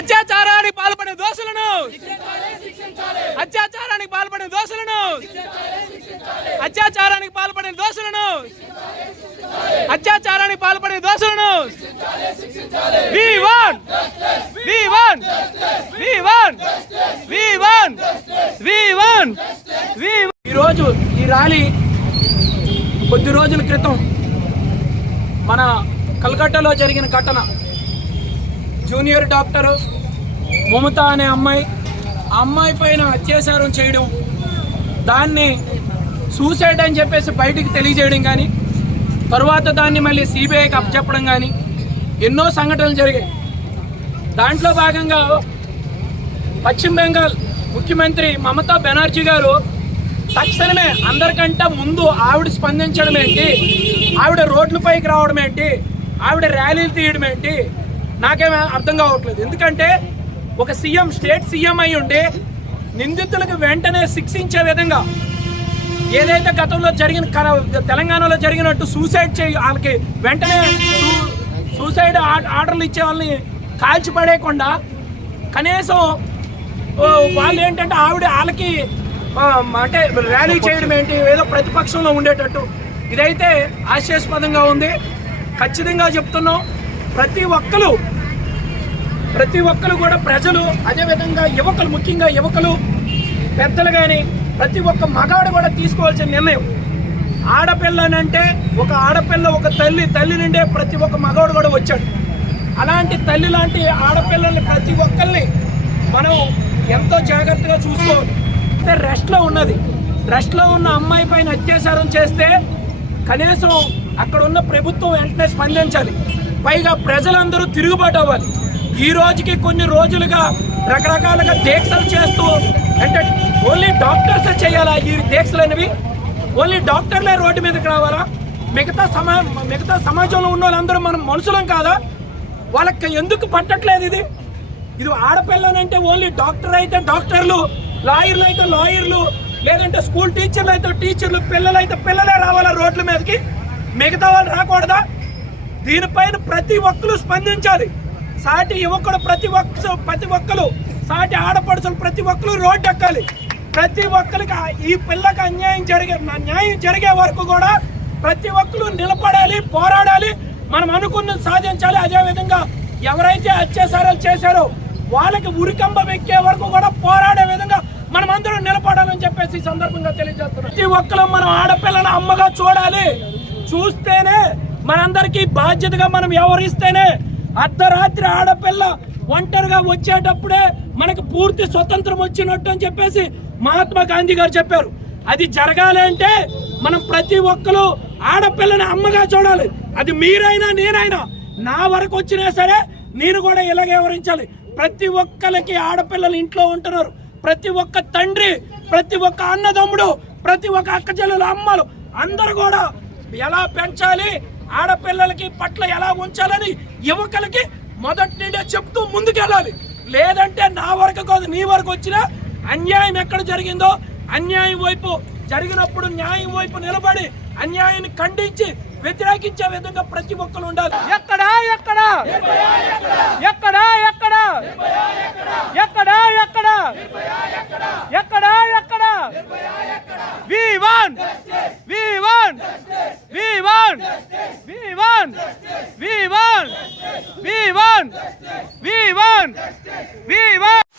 అత్యాచారానికి పాల్పడే దోషులను అత్యాచారానికి పాల్పడే దోషులను అత్యాచారానికి పాల్పడే దోషులను అత్యాచారానికి పాల్పడే దోషులను we won we won we won we won we won we ఈరోజు ఈ ర్యాలీ కొద్ది రోజుల క్రితం మన కలకట్టాలో జరిగిన ఘటన. జూనియర్ డాక్టర్ మమత అనే అమ్మాయి ఆ అమ్మాయి పైన అత్యాచారం చేయడం దాన్ని సూసైడ్ అని చెప్పేసి బయటికి తెలియజేయడం కానీ తరువాత దాన్ని మళ్ళీ సిబిఐకి అప్పచెప్పడం కానీ ఎన్నో సంఘటనలు జరిగాయి. దాంట్లో భాగంగా పశ్చిమ బెంగాల్ ముఖ్యమంత్రి మమతా బెనర్జీ గారు తక్షణమే అందరికంటే ముందు ఆవిడ స్పందించడం ఏంటి? ఆవిడ రోడ్లపైకి రావడం ఏంటి? ఆవిడ ర్యాలీలు తీయడం ఏంటి? నాకేమీ అర్థం కావట్లేదు. ఎందుకంటే ఒక సీఎం స్టేట్ సీఎం అయి ఉండి నిందితులకు వెంటనే శిక్షించే విధంగా ఏదైతే గతంలో జరిగిన తెలంగాణలో జరిగినట్టు సూసైడ్ చేయి వాళ్ళకి వెంటనే సూసైడ్ ఆర్డర్లు ఇచ్చే వాళ్ళని కాల్చిపడేయకుండా కనీసం వాళ్ళు ఏంటంటే ఆవిడ వాళ్ళకి అంటే ర్యాలీ చేయడం ఏంటి ఏదో ప్రతిపక్షంలో ఉండేటట్టు. ఇదైతే ఆశ్చర్యాస్పదంగా ఉంది. ఖచ్చితంగా చెప్తున్నాం. ప్రతి ఒక్కరు ప్రతి ఒక్కరు కూడా ప్రజలు అదేవిధంగా యువకులు ముఖ్యంగా యువకులు పెద్దలు కానీ ప్రతి ఒక్క మగాడు కూడా తీసుకోవాల్సిన నిర్ణయం. ఆడపిల్లనంటే ఒక ఆడపిల్ల ఒక తల్లి తల్లి నుండే ప్రతి ఒక్క మగవాడు కూడా వచ్చాడు. అలాంటి తల్లి లాంటి ఆడపిల్లల్ని ప్రతి ఒక్కరిని మనం ఎంతో జాగ్రత్తగా చూసుకోవాలి. అంటే రెస్ట్లో ఉన్నది. రెస్ట్లో ఉన్న అమ్మాయి పైన అత్యాచారం చేస్తే కనీసం అక్కడ ఉన్న ప్రభుత్వం వెంటనే స్పందించాలి. పైగా ప్రజలందరూ తిరుగుబాటు అవ్వాలి. ఈ రోజుకి కొన్ని రోజులుగా రకరకాలుగా దీక్షలు చేస్తూ అంటే ఓన్లీ డాక్టర్స్ చేయాలా ఈ దీక్షలు అనేవి? ఓన్లీ డాక్టర్లే రోడ్డు మీదకి రావాలా? మిగతా సమా మిగతా సమాజంలో ఉన్న వాళ్ళందరూ మనం మనుషులం కాదా? వాళ్ళకి ఎందుకు పట్టట్లేదు ఇది? ఇది ఆడపిల్లనంటే ఓన్లీ డాక్టర్ అయితే డాక్టర్లు లాయర్లు అయితే లాయర్లు లేదంటే స్కూల్ టీచర్లు అయితే టీచర్లు పిల్లలు అయితే పిల్లలే రావాలా రోడ్ల మీదకి? మిగతా వాళ్ళు రాకూడదా? దీనిపైన ప్రతి ఒక్కరు స్పందించాలి. సాటి యువకుడు ప్రతి ఒక్క ప్రతి ఒక్కరు సాటి ఆడపడుచులు ప్రతి ఒక్కరు రోడ్డు ఎక్కాలి ప్రతి ఒక్కరికి ఈ పిల్లకి అన్యాయం జరిగే న్యాయం జరిగే వరకు కూడా ప్రతి ఒక్కరు నిలబడాలి పోరాడాలి. మనం అనుకున్నది సాధించాలి. అదేవిధంగా ఎవరైతే అత్యాచారాలు చేశారో వాళ్ళకి ఉరికంబం ఎక్కే వరకు కూడా పోరాడే విధంగా మనం అందరం నిలబడాలని చెప్పేసి ఈ సందర్భంగా తెలియజేస్తున్నాం. ప్రతి ఒక్కరు మనం ఆడపిల్లని అమ్మగా చూడాలి. చూస్తేనే మనందరికీ బాధ్యతగా మనం వ్యవహరిస్తేనే అర్ధరాత్రి ఆడపిల్ల ఒంటరిగా వచ్చేటప్పుడే మనకు పూర్తి స్వతంత్రం వచ్చినట్టు అని చెప్పేసి మహాత్మా గాంధీ గారు చెప్పారు. అది జరగాలి అంటే మనం ప్రతి ఒక్కరు ఆడపిల్లని అమ్మగా చూడాలి. అది మీరైనా నేనైనా నా వరకు వచ్చినా సరే నేను కూడా ఇలాగే వివరించాలి ప్రతి ఒక్కరికి ఆడపిల్లలు ఇంట్లో ఉంటున్నారు. ప్రతి ఒక్క తండ్రి ప్రతి ఒక్క అన్నదమ్ముడు ప్రతి ఒక్క అక్కచెల్లెలు అమ్మలు అందరూ కూడా ఎలా పెంచాలి? ఆడపిల్లలకి పట్ల ఎలా ఉంచాలని యువకులకి మొదటి నుండే చెప్తూ ముందుకెళ్ళాలి. లేదంటే నా వరకు కాదు నీ వరకు వచ్చినా అన్యాయం ఎక్కడ జరిగిందో అన్యాయం వైపు జరిగినప్పుడు న్యాయం వైపు నిలబడి అన్యాయాన్ని ఖండించి వ్యతిరేకించే విధంగా ప్రతి ఒక్కరు ఉండాలి. ఎక్కడ ఎక్కడ? ఎక్కడ ఎక్కడ? ఎక్కడ ఎక్కడ? ఎక్కడ ఎక్కడ? We won we won we won. We won. We won.